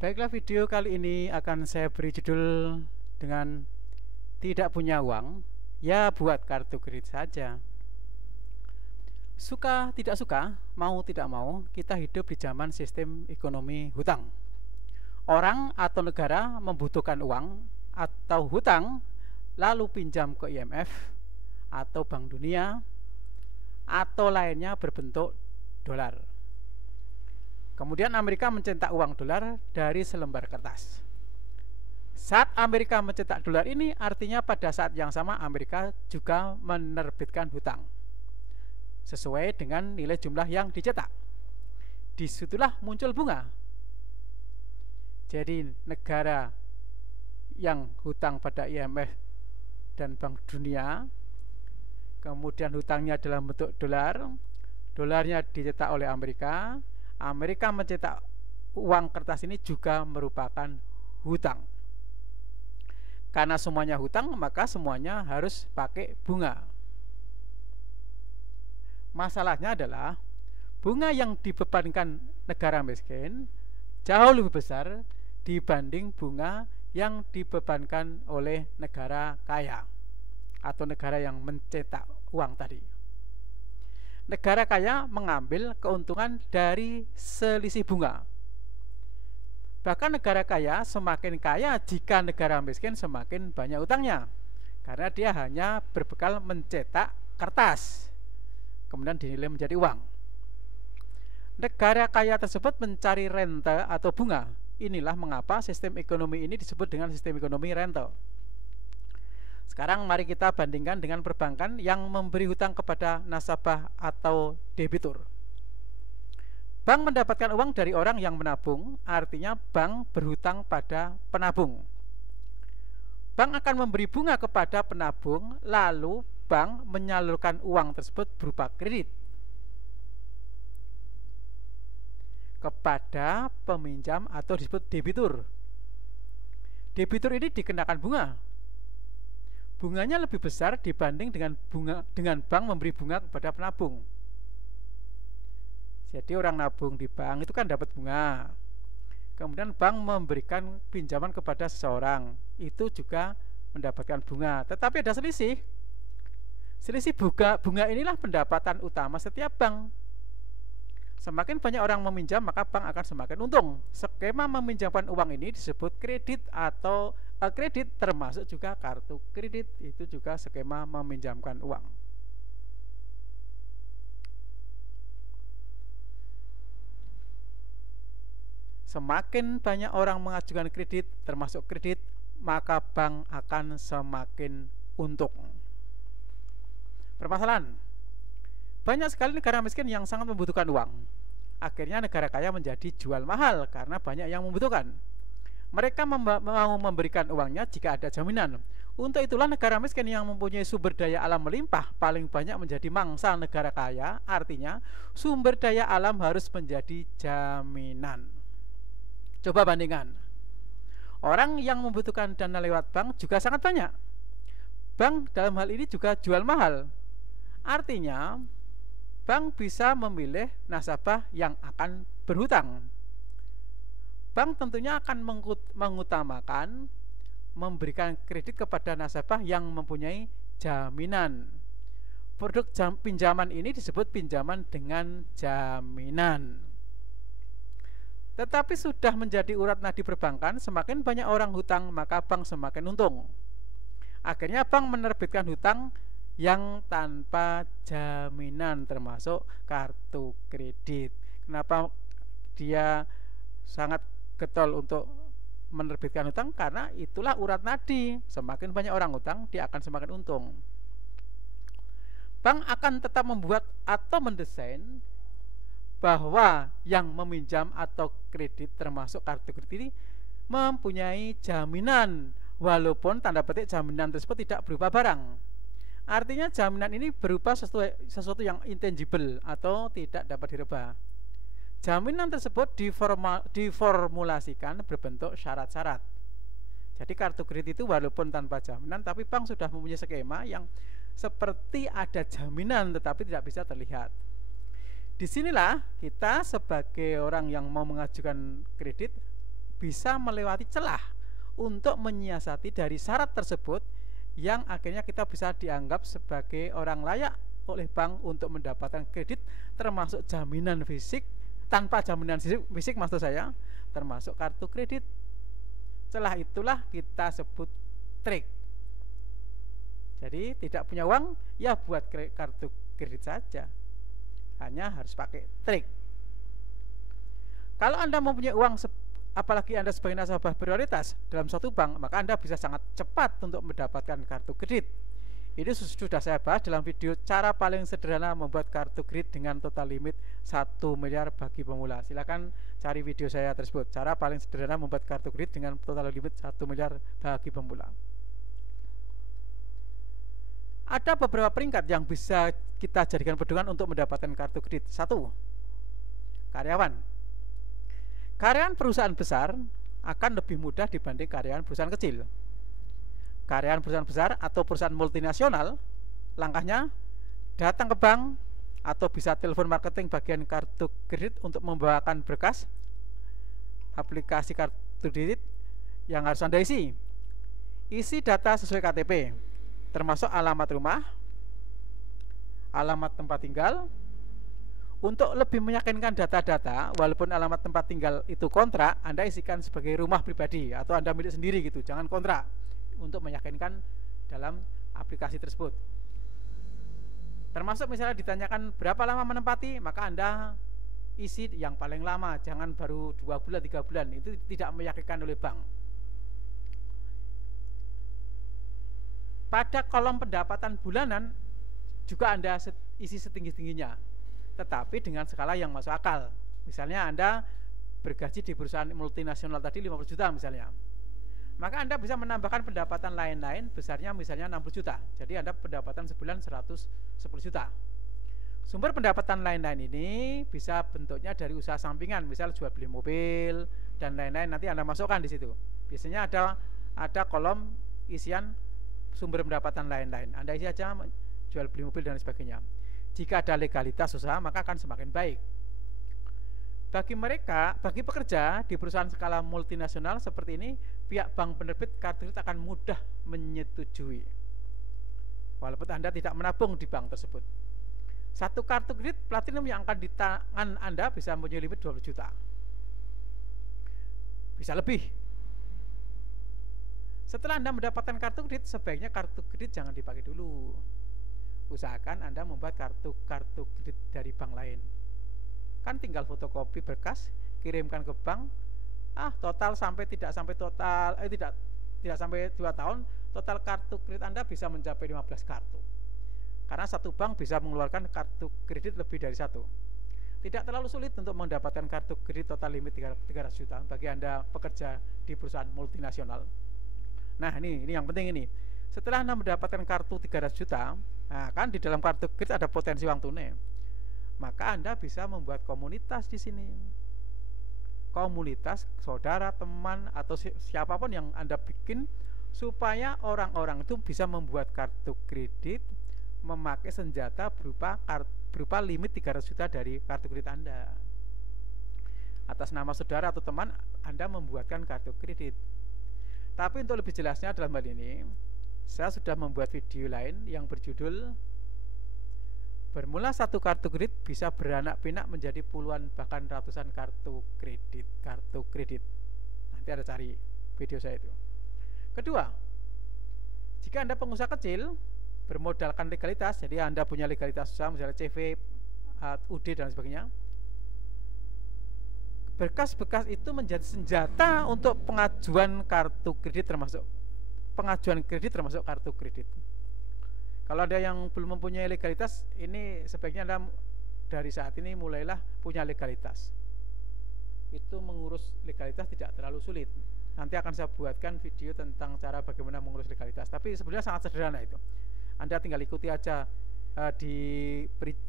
Baiklah, video kali ini akan saya beri judul dengan tidak punya uang, ya buat kartu kredit saja. Suka tidak suka, mau tidak mau, kita hidup di zaman sistem ekonomi hutang. Orang atau negara membutuhkan uang atau hutang, lalu pinjam ke IMF atau Bank Dunia atau lainnya berbentuk dolar. Kemudian Amerika mencetak uang dolar dari selembar kertas. Saat Amerika mencetak dolar ini, artinya pada saat yang sama Amerika juga menerbitkan hutang sesuai dengan nilai jumlah yang dicetak. Disitulah muncul bunga. Jadi negara yang hutang pada IMF dan Bank Dunia, kemudian hutangnya dalam bentuk dolar, dolarnya dicetak oleh Amerika. Amerika mencetak uang kertas ini juga merupakan hutang. Karena semuanya hutang, maka semuanya harus pakai bunga. Masalahnya adalah bunga yang dibebankan negara miskin jauh lebih besar dibanding bunga yang dibebankan oleh negara kaya atau negara yang mencetak uang tadi. Negara kaya mengambil keuntungan dari selisih bunga. Bahkan negara kaya semakin kaya jika negara miskin semakin banyak utangnya, karena dia hanya berbekal mencetak kertas, kemudian dinilai menjadi uang. Negara kaya tersebut mencari rente atau bunga. Inilah mengapa sistem ekonomi ini disebut dengan sistem ekonomi rente. Sekarang mari kita bandingkan dengan perbankan yang memberi hutang kepada nasabah atau debitur. Bank mendapatkan uang dari orang yang menabung, artinya bank berhutang pada penabung. Bank akan memberi bunga kepada penabung, lalu bank menyalurkan uang tersebut berupa kredit kepada peminjam atau disebut debitur. Debitur ini dikenakan bunga. Bunganya lebih besar dibanding dengan bank memberi bunga kepada penabung. Jadi orang nabung di bank itu kan dapat bunga. Kemudian bank memberikan pinjaman kepada seseorang, itu juga mendapatkan bunga. Tetapi ada selisih. Selisih bunga inilah pendapatan utama setiap bank. Semakin banyak orang meminjam, maka bank akan semakin untung. Skema meminjamkan uang ini disebut kredit atau kredit, termasuk juga kartu kredit, itu juga skema meminjamkan uang. Semakin banyak orang mengajukan kredit, termasuk kredit, maka bank akan semakin untung. Permasalahan, banyak sekali negara miskin yang sangat membutuhkan uang. Akhirnya negara kaya menjadi jual mahal karena banyak yang membutuhkan. Mereka mau memberikan uangnya jika ada jaminan. Untuk itulah negara miskin yang mempunyai sumber daya alam melimpah paling banyak menjadi mangsa negara kaya. Artinya sumber daya alam harus menjadi jaminan. Coba bandingkan. Orang yang membutuhkan dana lewat bank juga sangat banyak. Bank dalam hal ini juga jual mahal. Artinya bank bisa memilih nasabah yang akan berhutang. Bank tentunya akan mengutamakan memberikan kredit kepada nasabah yang mempunyai jaminan. Produk pinjaman ini disebut pinjaman dengan jaminan. Tetapi sudah menjadi urat nadi perbankan, semakin banyak orang hutang maka bank semakin untung. Akhirnya bank menerbitkan hutang yang tanpa jaminan, termasuk kartu kredit. Kenapa dia sangat getol untuk menerbitkan hutang? Karena itulah urat nadi. Semakin banyak orang hutang, dia akan semakin untung. Bank akan tetap membuat atau mendesain bahwa yang meminjam atau kredit, termasuk kartu kredit ini, mempunyai jaminan, walaupun tanda petik jaminan tersebut tidak berupa barang. Artinya jaminan ini berupa sesuatu yang intangible atau tidak dapat dirubah. Jaminan tersebut diformulasikan berbentuk syarat-syarat. Jadi kartu kredit itu walaupun tanpa jaminan, tapi bank sudah mempunyai skema yang seperti ada jaminan tetapi tidak bisa terlihat. Disinilah kita sebagai orang yang mau mengajukan kredit bisa melewati celah untuk menyiasati dari syarat tersebut, yang akhirnya kita bisa dianggap sebagai orang layak oleh bank untuk mendapatkan kredit, termasuk jaminan fisik, tanpa jaminan fisik maksud saya, termasuk kartu kredit. Celah itulah kita sebut trik. Jadi tidak punya uang, ya buat kartu kredit saja, hanya harus pakai trik. Kalau Anda mempunyai uang, apalagi Anda sebagai nasabah prioritas dalam suatu bank, maka Anda bisa sangat cepat untuk mendapatkan kartu kredit. Ini sudah saya bahas dalam video cara paling sederhana membuat kartu kredit dengan total limit 1 miliar bagi pemula. Silakan cari video saya tersebut, cara paling sederhana membuat kartu kredit dengan total limit 1 miliar bagi pemula. Ada beberapa peringkat yang bisa kita jadikan pedoman untuk mendapatkan kartu kredit. 1. Karyawan. Karyawan perusahaan besar akan lebih mudah dibanding karyawan perusahaan kecil. Karyawan perusahaan besar atau perusahaan multinasional, langkahnya datang ke bank atau bisa telepon marketing bagian kartu kredit untuk membawakan berkas aplikasi kartu kredit yang harus Anda isi. Isi data sesuai KTP, termasuk alamat rumah, alamat tempat tinggal. Untuk lebih meyakinkan data-data, walaupun alamat tempat tinggal itu kontrak, Anda isikan sebagai rumah pribadi atau Anda milik sendiri gitu, jangan kontrak, untuk meyakinkan dalam aplikasi tersebut. Termasuk misalnya ditanyakan berapa lama menempati, maka Anda isi yang paling lama, jangan baru 2 bulan 3 bulan, itu tidak meyakinkan oleh bank. Pada kolom pendapatan bulanan juga Anda isi setinggi-tingginya, tetapi dengan skala yang masuk akal. Misalnya Anda bergaji di perusahaan multinasional tadi 50 juta misalnya, maka Anda bisa menambahkan pendapatan lain-lain besarnya misalnya 60 juta. Jadi Anda pendapatan sebulan 110 juta. Sumber pendapatan lain-lain ini bisa bentuknya dari usaha sampingan, misal jual beli mobil dan lain-lain, nanti Anda masukkan di situ. Biasanya ada kolom isian sumber pendapatan lain-lain. Anda isi aja jual beli mobil dan sebagainya. Jika ada legalitas usaha, maka akan semakin baik. Bagi pekerja di perusahaan skala multinasional seperti ini, pihak bank penerbit kartu kredit akan mudah menyetujui, walaupun Anda tidak menabung di bank tersebut. Satu kartu kredit platinum yang akan di tangan Anda bisa mempunyai limit 20 juta, bisa lebih. Setelah Anda mendapatkan kartu kredit, sebaiknya kartu kredit jangan dipakai dulu. Usahakan Anda membuat kartu kredit dari bank lain. Kan tinggal fotokopi berkas, kirimkan ke bank. Total tidak sampai 2 tahun, total kartu kredit Anda bisa mencapai 15 kartu. Karena satu bank bisa mengeluarkan kartu kredit lebih dari 1. Tidak terlalu sulit untuk mendapatkan kartu kredit total limit 300 juta bagi Anda pekerja di perusahaan multinasional. Nah, ini yang penting ini. Setelah Anda mendapatkan kartu 300 juta, kan di dalam kartu kredit ada potensi uang tunai. Maka Anda bisa membuat komunitas di sini. Komunitas saudara, teman, atau siapapun yang Anda bikin, supaya orang-orang itu bisa membuat kartu kredit memakai senjata berupa limit 300 juta dari kartu kredit Anda. Atas nama saudara atau teman, Anda membuatkan kartu kredit. Tapi untuk lebih jelasnya dalam hal ini, saya sudah membuat video lain yang berjudul bermula satu kartu kredit bisa beranak pinak menjadi puluhan bahkan ratusan kartu kredit. Nanti Anda cari video saya itu. Kedua, jika Anda pengusaha kecil bermodalkan legalitas, jadi Anda punya legalitas usaha misalnya CV, UD dan sebagainya, berkas-berkas itu menjadi senjata untuk pengajuan kredit termasuk kartu kredit. Kalau ada yang belum mempunyai legalitas, ini sebaiknya Anda dari saat ini mulailah punya legalitas. Itu mengurus legalitas tidak terlalu sulit. Nanti akan saya buatkan video tentang cara bagaimana mengurus legalitas. Tapi sebenarnya sangat sederhana itu. Anda tinggal ikuti aja di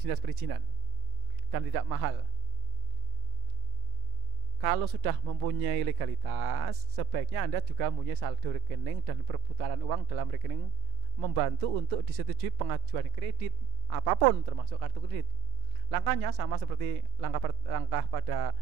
dinas perizinan dan tidak mahal. Kalau sudah mempunyai legalitas, sebaiknya Anda juga mempunyai saldo rekening dan perputaran uang dalam rekening, membantu untuk disetujui pengajuan kredit apapun termasuk kartu kredit. Langkahnya sama seperti langkah pada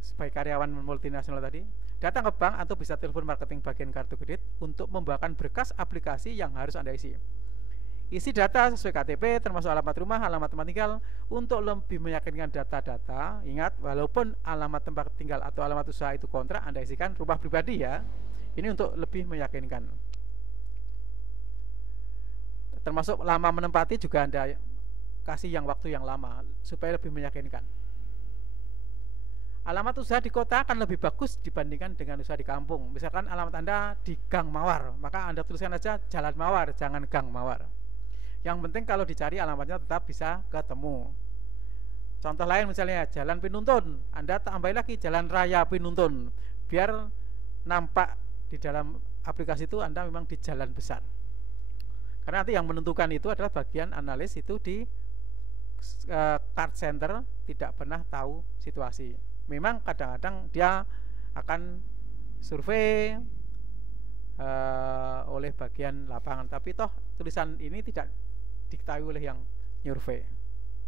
sebagai karyawan multinasional tadi. Datang ke bank atau bisa telepon marketing bagian kartu kredit untuk membawakan berkas aplikasi yang harus Anda isi. Isi data sesuai KTP termasuk alamat rumah, alamat tempat tinggal. Untuk lebih meyakinkan data-data, ingat walaupun alamat tempat tinggal atau alamat usaha itu kontrak, Anda isikan rumah pribadi ya. Ini untuk lebih meyakinkan. Termasuk lama menempati juga Anda kasih yang waktu yang lama supaya lebih meyakinkan. Alamat usaha di kota akan lebih bagus dibandingkan dengan usaha di kampung. Misalkan alamat Anda di Gang Mawar, maka Anda tuliskan aja Jalan Mawar, jangan Gang Mawar. Yang penting kalau dicari alamatnya tetap bisa ketemu. Contoh lain misalnya Jalan Pinuntun, Anda tambahin lagi Jalan Raya Pinuntun, biar nampak di dalam aplikasi itu Anda memang di jalan besar. Karena nanti yang menentukan itu adalah bagian analis itu di card center, tidak pernah tahu situasi. Memang kadang-kadang dia akan survei oleh bagian lapangan, tapi toh tulisan ini tidak diketahui oleh yang nyurvei.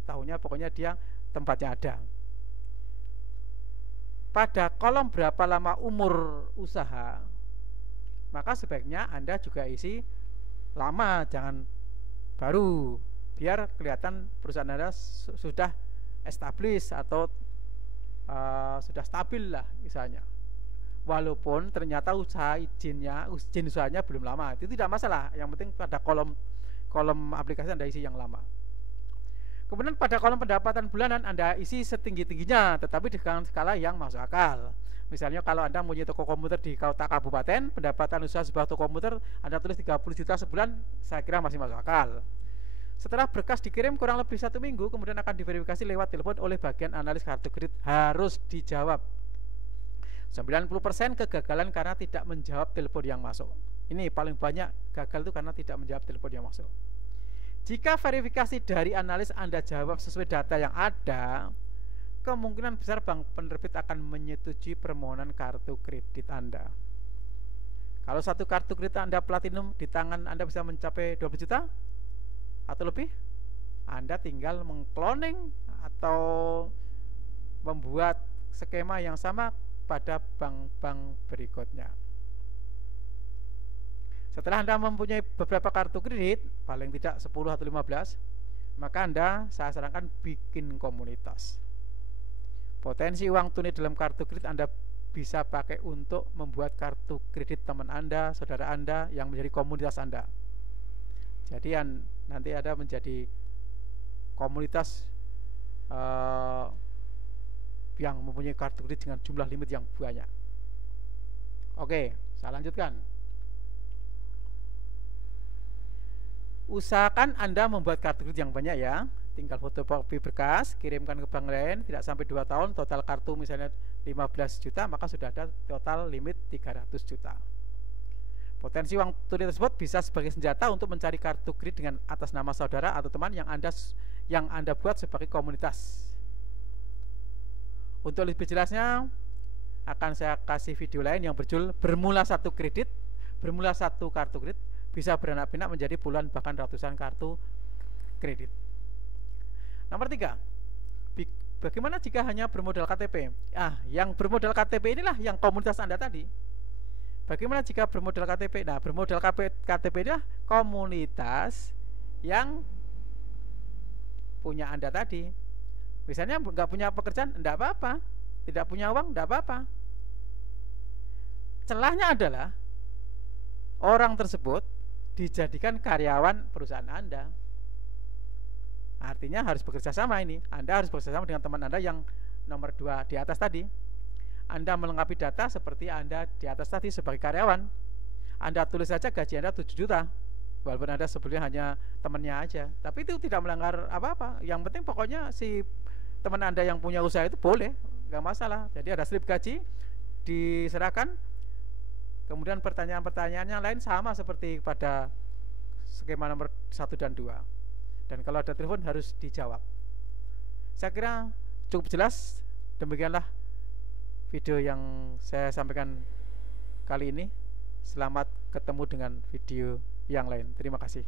Tahunya pokoknya dia tempatnya ada. Pada kolom berapa lama umur usaha, maka sebaiknya Anda juga isi lama, jangan baru, biar kelihatan perusahaan Anda sudah established atau sudah stabil lah misalnya. Walaupun ternyata izin usahanya belum lama, itu tidak masalah. Yang penting pada kolom aplikasi Anda isi yang lama. Kemudian pada kolom pendapatan bulanan Anda isi setinggi-tingginya, tetapi dengan skala yang masuk akal. Misalnya kalau Anda punya toko komputer di kota kabupaten, pendapatan usaha sebuah toko komputer Anda tulis 30 juta sebulan, saya kira masih masuk akal. Setelah berkas dikirim kurang lebih 1 minggu, kemudian akan diverifikasi lewat telepon oleh bagian analis kartu kredit. Harus dijawab. 90% kegagalan karena tidak menjawab telepon yang masuk. Ini paling banyak gagal itu karena tidak menjawab telepon yang masuk. Jika verifikasi dari analis Anda jawab sesuai data yang ada, kemungkinan besar bank penerbit akan menyetujui permohonan kartu kredit Anda. Kalau satu kartu kredit Anda platinum di tangan Anda bisa mencapai 20 juta atau lebih, Anda tinggal mengcloning atau membuat skema yang sama pada bank-bank berikutnya. Setelah Anda mempunyai beberapa kartu kredit, paling tidak 10 atau 15, maka saya sarankan bikin komunitas. Potensi uang tunai dalam kartu kredit Anda bisa pakai untuk membuat kartu kredit teman Anda, saudara Anda yang menjadi komunitas Anda. Jadi nanti ada menjadi komunitas yang mempunyai kartu kredit dengan jumlah limit yang banyak. Oke, saya lanjutkan. Usahakan Anda membuat kartu kredit yang banyak ya. Tinggal fotokopi berkas, kirimkan ke bank lain, tidak sampai 2 tahun, total kartu misalnya 15 juta, maka sudah ada total limit 300 juta. Potensi uang tunai tersebut bisa sebagai senjata untuk mencari kartu kredit dengan atas nama saudara atau teman yang Anda buat sebagai komunitas. Untuk lebih jelasnya akan saya kasih video lain yang berjudul bermula satu kartu kredit bisa beranak pinak menjadi puluhan bahkan ratusan kartu kredit. Nomor 3, bagaimana jika hanya bermodal KTP? Yang bermodal KTP inilah yang komunitas Anda tadi. Bagaimana jika bermodal KTP? Nah, bermodal KTP inilah komunitas yang punya Anda tadi. Misalnya nggak punya pekerjaan, enggak apa-apa. Tidak punya uang, enggak apa-apa. Celahnya adalah orang tersebut dijadikan karyawan perusahaan Anda. Artinya harus bekerja sama ini. Anda harus bekerja sama dengan teman Anda yang nomor 2 di atas tadi. Anda melengkapi data seperti Anda di atas tadi sebagai karyawan. Anda tulis saja gaji Anda 7 juta. Walaupun Anda sebelumnya hanya temannya aja. Tapi itu tidak melanggar apa-apa. Yang penting pokoknya si teman Anda yang punya usaha itu boleh, nggak masalah. Jadi ada slip gaji diserahkan. Kemudian pertanyaan-pertanyaannya lain sama seperti pada skema nomor 1 dan 2. Dan kalau ada telepon harus dijawab. Saya kira cukup jelas. Demikianlah video yang saya sampaikan kali ini. Selamat ketemu dengan video yang lain. Terima kasih.